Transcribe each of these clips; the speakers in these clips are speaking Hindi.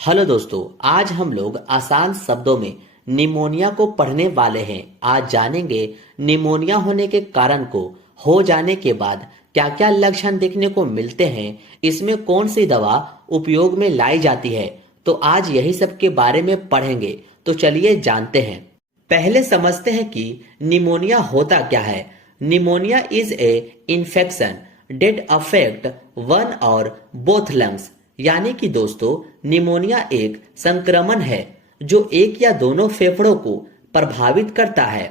हेलो दोस्तों, आज हम लोग आसान शब्दों में निमोनिया को पढ़ने वाले हैं। आज जानेंगे निमोनिया होने के कारण को, हो जाने के बाद क्या क्या लक्षण देखने को मिलते हैं, इसमें कौन सी दवा उपयोग में लाई जाती है। तो आज यही सब के बारे में पढ़ेंगे। तो चलिए जानते हैं। पहले समझते हैं कि निमोनिया होता क्या है। Pneumonia is a infection that affect one और बोथ लंग्स। यानी कि दोस्तों, निमोनिया एक संक्रमण है जो एक या दोनों फेफड़ों को प्रभावित करता है।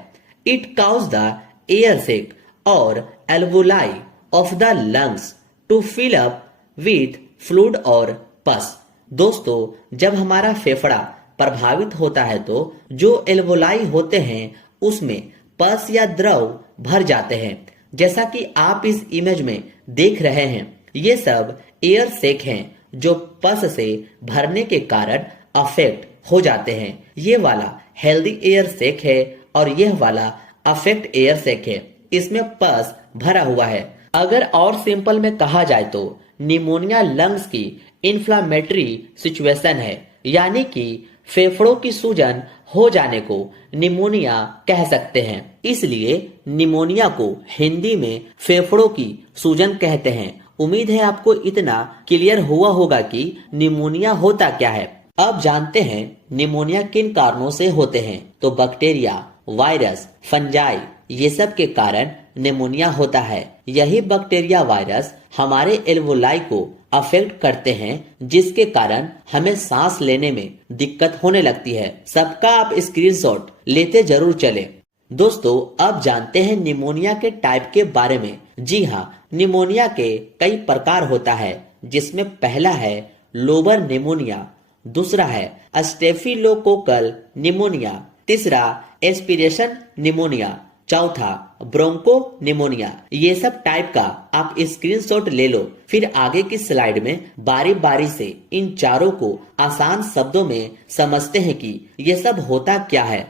It cause the air sac और alveoli of the lungs to fill up with fluid और पस। दोस्तों, जब हमारा फेफड़ा प्रभावित होता है तो जो एल्वोलाई होते हैं उसमें पस या द्रव भर जाते हैं। जैसा कि आप इस इमेज में देख रहे हैं, ये सब एयर सेक हैं जो पस से भरने के कारण अफेक्ट हो जाते हैं। ये वाला हेल्दी एयर सेक है और यह वाला अफेक्ट एयर सेक है। इसमें पस भरा हुआ है। अगर और सिंपल में कहा जाए तो निमोनिया लंग्स की इन्फ्लामेटरी सिचुएशन है, यानी कि फेफड़ों की सूजन हो जाने को निमोनिया कह सकते हैं। इसलिए निमोनिया को हिंदी में फेफड़ों की सूजन कहते हैं। उम्मीद है आपको इतना क्लियर हुआ होगा कि निमोनिया होता क्या है। अब जानते हैं निमोनिया किन कारणों से होते हैं। तो बैक्टीरिया, वायरस, फंजाई, ये सब के कारण निमोनिया होता है। यही बैक्टीरिया, वायरस हमारे एल्वोलाई को अफेक्ट करते हैं, जिसके कारण हमें सांस लेने में दिक्कत होने लगती है। सबका आप स्क्रीनशॉट लेते जरूर चले। दोस्तों, अब जानते हैं निमोनिया के टाइप के बारे में। जी हाँ, निमोनिया के कई प्रकार होता है, जिसमें पहला है लोबर निमोनिया, दूसरा है स्टेफिलोकोकल निमोनिया, तीसरा एस्पिरेशन निमोनिया, चौथा ब्रोंको निमोनिया। ये सब टाइप का आप स्क्रीनशॉट ले लो, फिर आगे की स्लाइड में बारी बारी से इन चारों को आसान शब्दों में समझते हैं कि ये सब होता क्या है।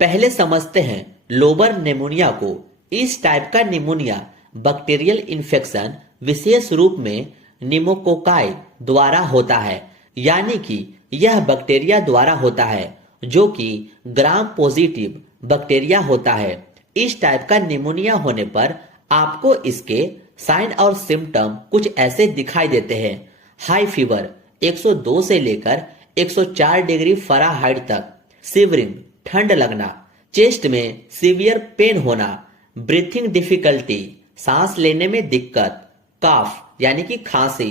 पहले समझते हैं लोबर निमोनिया को। इस टाइप का निमोनिया बैक्टीरियल इन्फेक्शन विशेष रूप में निमोकोकाई द्वारा होता है, यानी कि यह बैक्टीरिया द्वारा होता है जो कि ग्राम पॉजिटिव बैक्टीरिया होता है। इस टाइप का निमोनिया होने पर आपको इसके साइन और सिम्टम कुछ ऐसे दिखाई देते हैं। हाई फीवर 102 से लेकर 104 डिग्री फ़ारेनहाइट तक, शिवरिंग ठंड लगना, चेस्ट में सीवियर पेन होना, ब्रीथिंग डिफिकल्टी सांस लेने में दिक्कत, काफ यानी कि खांसी,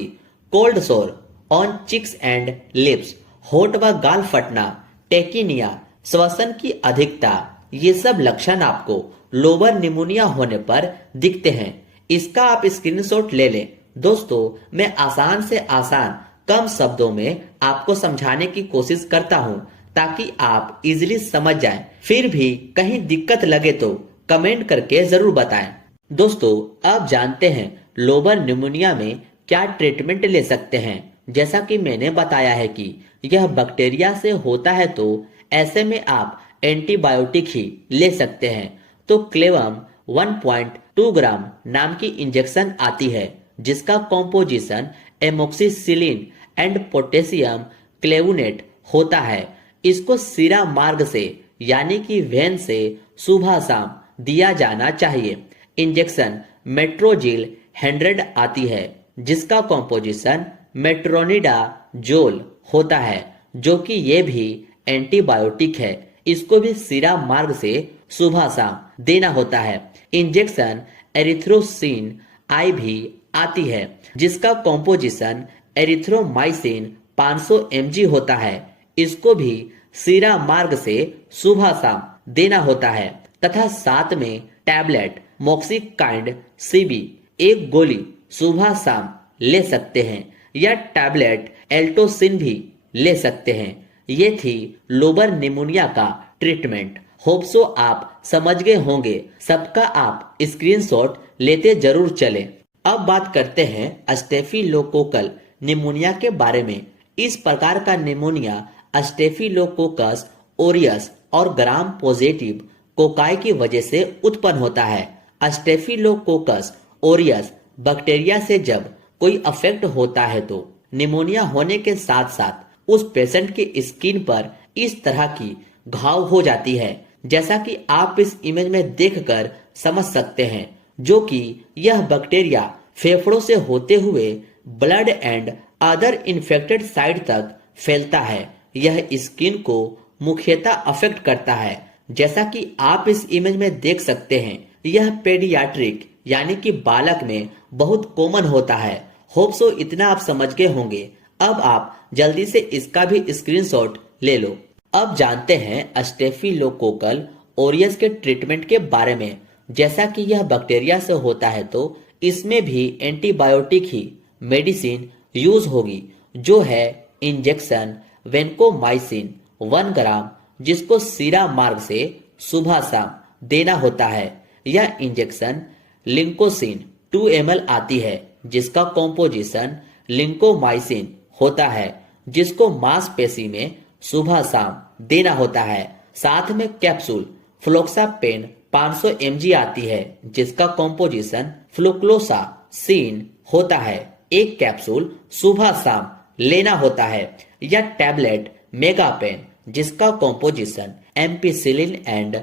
कोल्ड सोर ऑन चिक्स एंड लिप्स, होठ व गाल फटना, टेकिनिया, श्वसन की अधिकता, ये सब लक्षण आपको लोबर निमोनिया होने पर दिखते हैं। इसका आप स्क्रीनशॉट ले लें। दोस्तों, मैं आसान से आसान कम शब्दों में आपको समझाने की कोशिश करता हूं ताकि आप इजीली समझ जाएं। फिर भी कहीं दिक्कत लगे तो कमेंट करके जरूर बताएं। दोस्तों, अब जानते हैं लोबर निमोनिया में क्या ट्रीटमेंट ले सकते हैं। जैसा कि मैंने बताया है कि यह बैक्टीरिया से होता है, तो ऐसे में आप एंटीबायोटिक ही ले सकते हैं। तो क्लेवम 1.2 ग्राम नाम की इंजेक्शन आती है, जिसका कॉम्पोजिशन एमोक्सिसिलिन एंड पोटेशियम क्लेवुनेट होता है। इसको सीरा मार्ग से यानी कि वेन से सुबह शाम दिया जाना चाहिए। इंजेक्शन मेट्रोजिल 100 आती है, जिसका कॉम्पोजिशन मेट्रोनिडाजोल होता है, जो कि ये भी एंटीबायोटिक है। इसको भी सीरा मार्ग से सुबह शाम देना होता है। इंजेक्शन एरिथ्रोसिन आई भी आती है, जिसका कॉम्पोजिशन एरिथ्रोमाइसिन 500 mg होता है। इसको भी सीरा मार्ग से सुबह शाम देना होता है। तथा साथ में टैबलेट मोक्सिकाइंड सीबी एक गोली सुबह शाम ले सकते हैं, या टैबलेट एल्टोसिन भी ले सकते हैं। ये थी लोबर निमोनिया का ट्रीटमेंट। होप सो आप समझ गए होंगे। सबका आप स्क्रीनशॉट लेते जरूर चले। अब बात करते हैं स्टेफिलोकोकल निमोनिया के बारे में। इस प्रकार का निमोनिया स्टेफिलोकोकस ओरियस और ग्राम पॉजिटिव कोकाई की वजह से उत्पन्न होता है। स्टेफिलोकोकस ओरियस बैक्टीरिया से जब कोई अफेक्ट होता है तो निमोनिया होने के साथ साथ उस पेशेंट की स्किन पर इस तरह की घाव हो जाती है, जैसा कि आप इस इमेज में देखकर समझ सकते हैं, जो कि यह बैक्टीरिया फेफड़ों से होते हुए blood and other infected site तक फैलता है। यह स्किन को मुख्यतः अफेक्ट करता है, जैसा कि आप इस इमेज में देख सकते हैं। यह पेडियाट्रिक यानी कि बालक में बहुत कॉमन होता है। होप सो इतना आप समझ गए होंगे। अब आप जल्दी से इसका भी स्क्रीनशॉट ले लो। अब जानते हैं स्टेफिलोकोकल ओरियस के ट्रीटमेंट के बारे में। जैसा कि यह बैक्टीरिया से होता है तो इसमें भी एंटीबायोटिक ही मेडिसिन यूज होगी, जो है इंजेक्शन वेनकोमाइसिन 1 ग्राम, जिसको सीरा मार्ग से सुबह शाम देना होता है। यह इंजेक्शन लिंकोसिन 2 ml आती है, जिसका कॉम्पोजिशन लिंकोमाइसिन होता है, जिसको मांसपेशी में सुबह शाम देना होता है। साथ में कैप्सूल फ्लोक्सापेन 500 mg आती है, जिसका कॉम्पोजिशन फ्लुक्लोसासिन होता है। एक कैप्सूल सुबह शाम लेना होता है। या टैबलेट मेगापेन, जिसका कॉम्पोजिशन एम्पिसिलिन एंड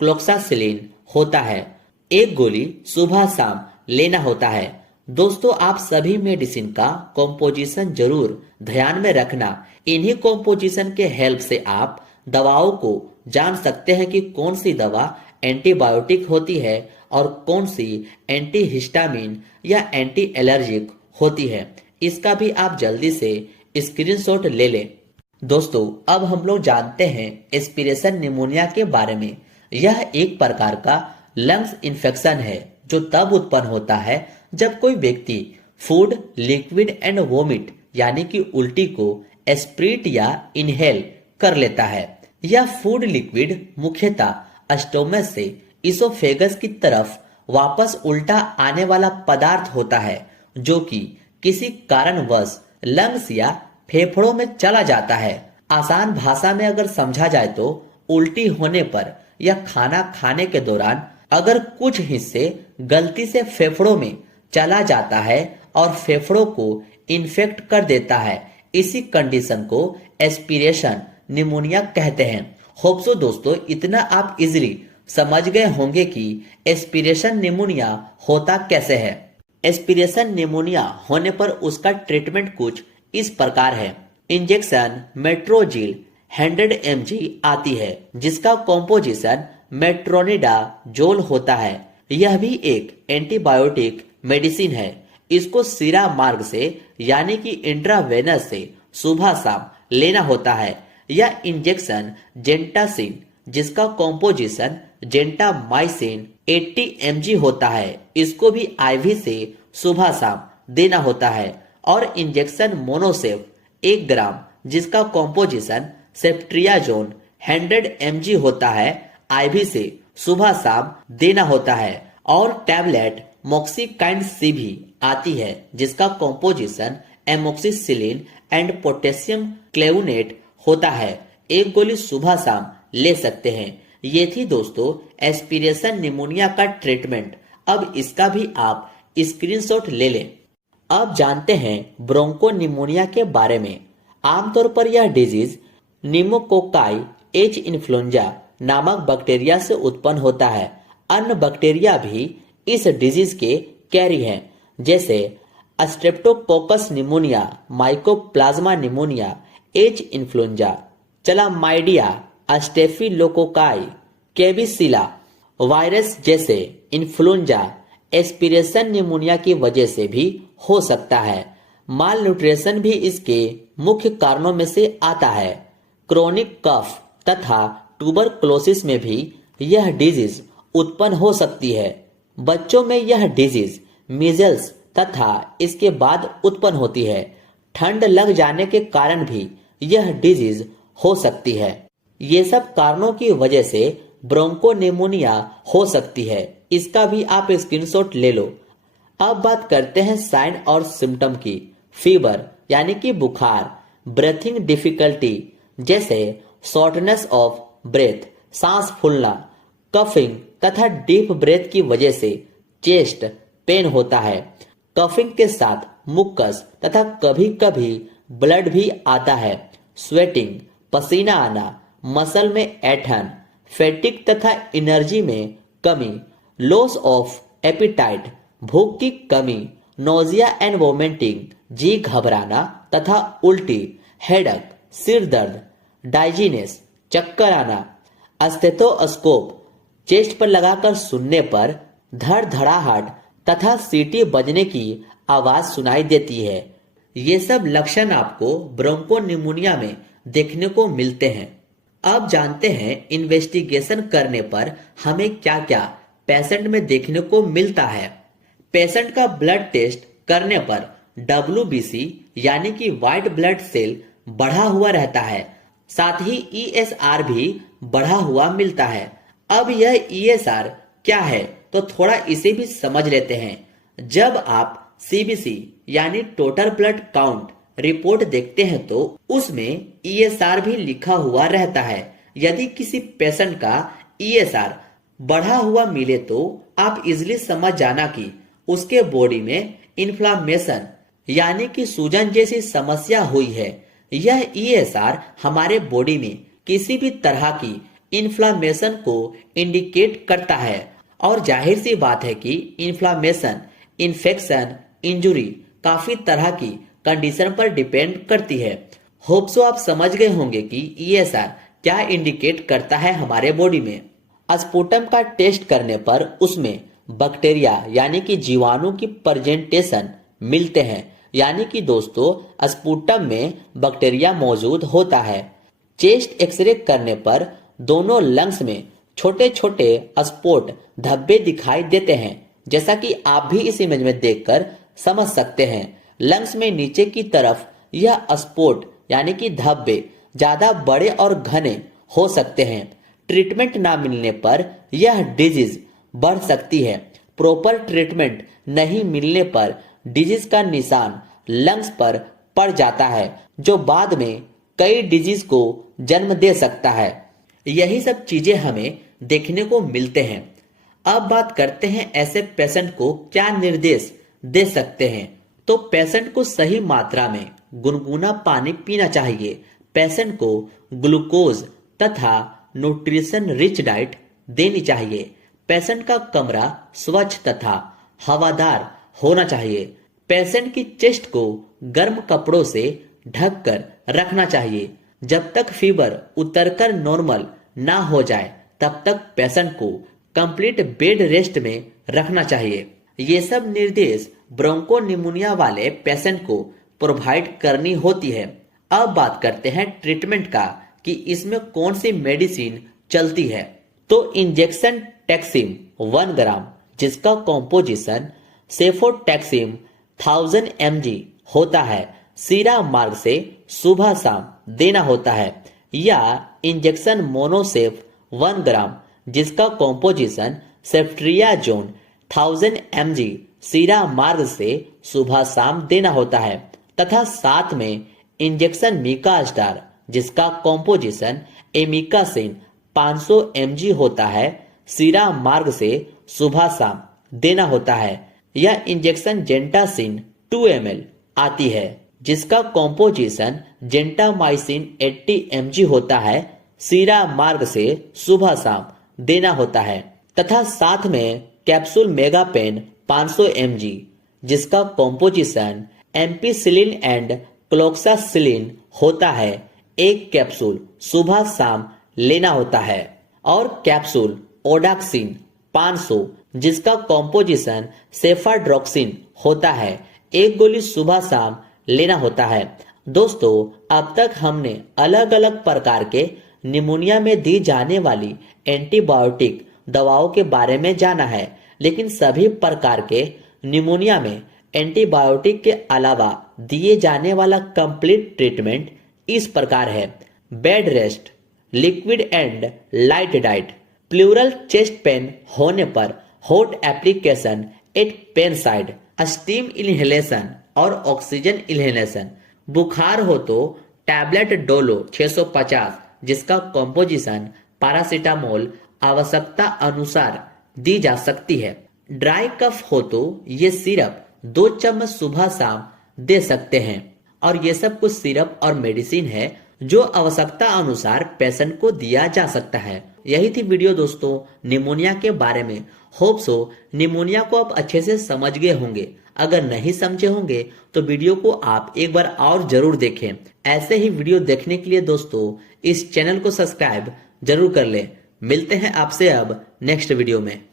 क्लोक्सासिलिन होता है। एक गोली सुबह शाम लेना होता है। दोस्तों, आप सभी मेडिसिन का कॉम्पोजिशन जरूर ध्यान में रखना। इन्हीं कॉम्पोजिशन के हेल्प से आप दवाओं को जान सकते हैं कि कौन सी दवा एंटीबायोटिक होती है और कौन सी एंटीहिस्टामिन या एंटी एलर्जिक होती है। इसका भी आप जल्दी से स्क्रीनशॉट ले लें। दोस्तों, अब हम लोग जानते हैं एस्पिरेशन निमोनिया के बारे में। यह एक प्रकार का लंग्स इन्फेक्शन है, जो तब उत्पन्न होता है जब कोई व्यक्ति फूड, लिक्विड एंड वोमिट यानी कि उल्टी को एस्प्रीट या इनहेल कर लेता है। यह फूड लिक्विड मुख्यतः स्टोमच से इसोफेगस की तरफ वापस उल्टा आने वाला पदार्थ होता है, जो कि किसी कारणवश लंग्स या फेफड़ों में चला जाता है। आसान भाषा में अगर समझा जाए तो उल्टी होने पर या खाना खाने के दौरान अगर कुछ हिस्से गलती से फेफड़ों में चला जाता है और फेफड़ों को इन्फेक्ट कर देता है, इसी कंडीशन को एस्पिरेशन निमोनिया कहते हैं। होप सो दोस्तों, इतना आप इजीली समझ गए होंगे कि एस्पिरेशन निमोनिया होता कैसे है। एस्पिरेशन निमोनिया होने पर उसका ट्रीटमेंट कुछ इस प्रकार है। इंजेक्शन मेट्रोजिल 100 mg आती है, जिसका कॉम्पोजिशन मेट्रोनिडाजोल होता है। यह भी एक एंटीबायोटिक मेडिसिन है। इसको सीरा मार्ग से यानी कि इंट्रावेनस से सुबह शाम लेना होता है। यह इंजेक्शन जेंटासिन, जिसका कॉम्पोजिशन जेंटामाइसिन 80 mg होता है, इसको भी आईवी से सुबह शाम देना होता है। और इंजेक्शन मोनोसेफ 1 ग्राम, जिसका कॉम्पोजिशन सेफ्ट्रियाजोन 100 mg होता है, आईवी से सुबह शाम देना होता है। और टैबलेट मोक्सिकाइन सी भी आती है, जिसका कॉम्पोजिशन एमोक्सिसिलिन एंड पोटेशियम क्लेवनेट होता है। एक गोली सुबह शाम ले सकते हैं। ये थी दोस्तों एस्पिरेशन निमोनिया का ट्रीटमेंट। अब इसका भी आप स्क्रीनशॉट ले लें। अब जानते हैं ब्रोंको निमोनिया के बारे में। आमतौर पर यह डिजीज निमोकोकाई एच इन्फ्लुएंजा नामक बैक्टीरिया से उत्पन्न होता है। अन्य बैक्टीरिया भी इस डिजीज के कैरी हैं, जैसे streptococcus pneumoniae, mycoplasma pneumoniae, H influenzae, chlamydia, staphylococci, klebsiella virus जैसे इन्फ्लुएंजा एस्पिरेशन निमोनिया की वजह से भी हो सकता है। माल न्यूट्रिशन भी इसके मुख्य कारणों में से आता है। क्रोनिक कफ तथा ट्यूबरक्लोसिस में भी यह डिजीज उत्पन्न हो सकती है। बच्चों में यह डिजीज मीजल्स तथा इसके बाद उत्पन्न होती है। ठंड लग जाने के कारण भी यह डिजीज हो सकती है। ये सब कारणों की वजह से ब्रोंकोनिमोनिया हो सकती है। इसका भी आप स्क्रीनशॉट ले लो। अब बात करते हैं साइन और सिम्टम की। फीवर यानी कि बुखार, ब्रेथिंग डिफिकल्टी जैसे शॉर्टनेस ऑफ ब्रेथ, सांस फूलना, कफिंग तथा डीप ब्रेथ की वजह से चेस्ट पेन होता है। कफिंग के साथ मुक्कस तथा कभी कभी ब्लड भी आता है। स्वेटिंग, पसीना आना, मसल में ऐंठन, फैटिक तथा एनर्जी में कमी, लॉस ऑफ एपिटाइट, भूख की कमी, नोजिया एंड वोमिटिंग, जी घबराना तथा उल्टी, हेडक, सिर दर्द, डाइजीनेस, चक्कर आना, स्टेथोस्कोप चेस्ट पर लगाकर सुनने पर धड़धड़ाहट तथा सीटी बजने की आवाज सुनाई देती है। ये सब लक्षण आपको ब्रोंकोनिमोनिया में देखने को मिलते हैं। अब जानते हैं इन्वेस्टिगेशन करने पर हमें क्या क्या पेशेंट में देखने को मिलता है। पेशेंट का ब्लड टेस्ट करने पर WBC यानी कि व्हाइट ब्लड सेल बढ़ा हुआ रहता है, साथ ही ESR भी बढ़ा हुआ मिलता है। अब यह ESR क्या है तो थोड़ा इसे भी समझ लेते हैं। जब आप CBC यानी टोटल ब्लड काउंट रिपोर्ट देखते हैं तो उसमें ESR भी लिखा हुआ रहता है। यदि किसी पेशेंट का ESR बढ़ा हुआ मिले तो आप इजिली समझ जाना कि उसके बॉडी में इन्फ्लामेशन यानी कि सूजन जैसी समस्या हुई है। यह ESR हमारे बॉडी में किसी भी तरह की इन्फ्लामेशन को इंडिकेट करता है और जाहिर सी बात है कि इन्फ्लामेशन, इन्फेक्शन, इंजुरी काफी तरह की कंडीशन पर डिपेंड करती है। होप सो आप समझ गए होंगे कि ESR क्या इंडिकेट करता है हमारे बॉडी में। स्पुटम का टेस्ट करने पर उसमें बैक्टीरिया यानी कि जीवाणु की प्रेजेंटेशन मिलते हैं, यानी कि दोस्तों स्पुटम में बैक्टीरिया मौजूद होता है। चेस्ट एक्सरे करने पर दोनों लंग्स में छोटे छोटे स्पॉट धब्बे दिखाई देते हैं, जैसा कि आप भी इस इमेज में देखकर समझ सकते हैं। लंग्स में नीचे की तरफ यह स्पॉट यानी कि धब्बे ज्यादा बड़े और घने हो सकते हैं। ट्रीटमेंट ना मिलने पर यह डिजीज बढ़ सकती है। प्रॉपर ट्रीटमेंट नहीं मिलने पर डिजीज का निशान लंग्स पर पड़ जाता है, जो बाद में कई डिजीज को जन्म दे सकता है। यही सब चीजें हमें देखने को मिलते हैं। अब बात करते हैं ऐसे पेशेंट को क्या निर्देश दे सकते हैं। तो पेशेंट को सही मात्रा में गुनगुना पानी पीना चाहिए। पेशेंट को ग्लूकोज तथा न्यूट्रिशन रिच डाइट देनी चाहिए। पेशेंट का कमरा स्वच्छ तथा हवादार होना चाहिए। पेशेंट की चेस्ट को गर्म कपड़ों से ढककर रखना चाहिए। जब तक फीवर उतरकर नॉर्मल ना हो जाए तब तक पेशेंट को कंप्लीट बेड रेस्ट में रखना चाहिए। ये सब निर्देश ब्रोंकोनिमोनिया वाले पेशेंट को प्रोवाइड करनी होती है। अब बात करते हैं ट्रीटमेंट का कि इसमें कौन सी मेडिसिन चलती है। तो इंजेक्शन टैक्सिम 1 ग्राम जिसका कॉम्पोजिशन सेफोटैक्सिम 1000 mg होता है, सीरा मार्ग से सुबह शाम देना होता है। या इंजेक्शन मोनोसेफ 1 ग्राम जिसका कॉम्पोजिशन सेफ्ट्रियाजोन 1000 mg सीरा मार्ग से सुबह शाम देना होता है, तथा साथ में इंजेक्शन मीका स्टार जिसका कॉम्पोजिशन एमिकासिन 500 mg होता है, सीरा मार्ग से सुबह शाम देना होता है। यह इंजेक्शन जेंटासिन 2 ml आती है जिसका कॉम्पोजिशन जेंटामाइसिन 80 mg होता है, सीरा मार्ग से सुबह शाम देना होता है। तथा साथ में कैप्सूल मेगापेन 500 mg जिसका कॉम्पोजिशन एम्पिसिलिन एंड क्लोक्सासिलिन होता है, एक कैप्सूल सुबह शाम लेना होता है। और कैप्सूल ओडाक्सिन 500 जिसका कॉम्पोजिशन सेफाड्रोक्सिन होता है, एक गोली सुबह शाम लेना होता है। दोस्तों, अब तक हमने अलग अलग प्रकार के निमोनिया में दी जाने वाली एंटीबायोटिक दवाओं के बारे में जाना है, लेकिन सभी प्रकार के निमोनिया में एंटीबायोटिक के अलावा दिए जाने वाला कंप्लीट ट्रीटमेंट इस प्रकार है। Bed rest, liquid and light diet, pleural chest pain होने पर hot application at pain side, steam inhalation और ऑक्सीजन इनहेलेशन। बुखार हो तो टैबलेट डोलो 650 जिसका कॉम्पोजिशन पैरासीटामोल आवश्यकता अनुसार दी जा सकती है। ड्राई कफ हो तो ये सिरप 2 चम्मच सुबह शाम दे सकते हैं। और ये सब कुछ सिरप और मेडिसिन है जो आवश्यकता अनुसार पेशेंट को दिया जा सकता है। यही थी वीडियो दोस्तों निमोनिया के बारे में। होप सो निमोनिया को आप अच्छे से समझ गए होंगे। अगर नहीं समझे होंगे तो वीडियो को आप एक बार और जरूर देखें। ऐसे ही वीडियो देखने के लिए दोस्तों इस चैनल को सब्सक्राइब जरूर कर लें। मिलते हैं आपसे अब नेक्स्ट वीडियो में।